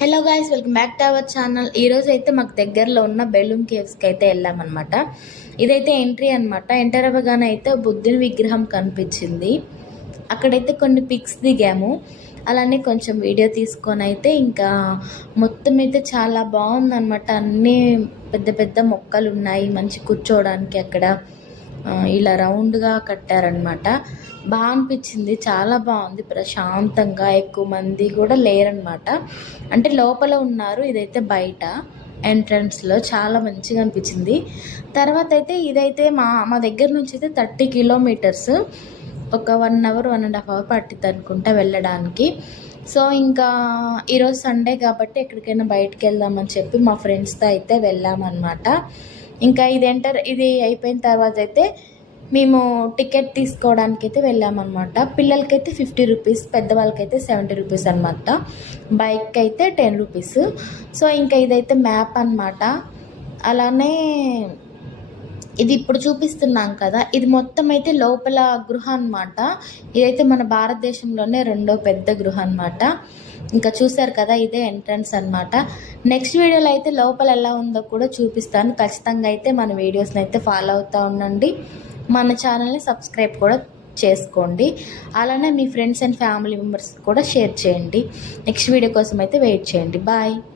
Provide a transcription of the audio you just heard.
Hello guys, welcome back to our channel. ఈరోజు అయితే మాకు దగ్గరలో ఉన్న బెలూమ్ కేవ్స్కి అయితే వెళ్ళామన్నమాట. ఇదైతే ఎంట్రీ అనమాట. ఎంటర్ అవ్వగానే అయితే బుద్ధుని విగ్రహం కనిపించింది. అక్కడైతే కొన్ని పిక్స్ దిగాము. అలానే కొంచెం వీడియో తీసుకొని అయితే ఇంకా మొత్తం అయితే చాలా బాగుందన్నమాట. అన్నీ పెద్ద పెద్ద మొక్కలు ఉన్నాయి, మంచి కూర్చోవడానికి. అక్కడ ఇలా రౌండ్గా కట్టారనమాట. బాగా అనిపించింది, చాలా బాగుంది, ప్రశాంతంగా. ఎక్కువ మంది కూడా లేరనమాట, అంటే లోపల ఉన్నారు. ఇదైతే బయట ఎంట్రన్స్లో చాలా మంచిగా అనిపించింది. తర్వాత అయితే ఇదైతే మా మా దగ్గర నుంచి అయితే 30 కిలోమీటర్స్, ఒక 1 అవర్ 1.5 అవర్ పట్టింది అనుకుంటా వెళ్ళడానికి. సో ఇంకా ఈరోజు సండే కాబట్టి ఎక్కడికైనా బయటకు వెళ్దామని చెప్పి మా ఫ్రెండ్స్తో అయితే వెళ్ళామన్నమాట. ఇంకా ఇది అయిపోయిన తర్వాత అయితే మేము టికెట్ తీసుకోవడానికి అయితే వెళ్ళామన్నమాట. పిల్లలకైతే 50 రూపీస్, పెద్దవాళ్ళకైతే 70 రూపీస్ అనమాట. బైక్ అయితే 10 రూపీస్. సో ఇంకా ఇదైతే మ్యాప్ అనమాట. అలానే ఇది ఇప్పుడు చూపిస్తున్నాం కదా, ఇది మొత్తం అయితే లోపల గృహ అనమాట. ఇదైతే మన భారతదేశంలోనే రెండో పెద్ద గృహ అనమాట. ఇంకా చూసారు కదా, ఇదే ఎంట్రన్స్ అనమాట. నెక్స్ట్ వీడియోలో అయితే లోపల ఎలా ఉందో కూడా చూపిస్తాను. ఖచ్చితంగా అయితే మన వీడియోస్ని అయితే ఫాలో అవుతూ ఉండండి. మన ఛానల్ని సబ్స్క్రైబ్ కూడా చేసుకోండి. అలానే మీ ఫ్రెండ్స్ అండ్ ఫ్యామిలీ మెంబర్స్ కూడా షేర్ చేయండి. నెక్స్ట్ వీడియో కోసం అయితే వెయిట్ చేయండి. బాయ్.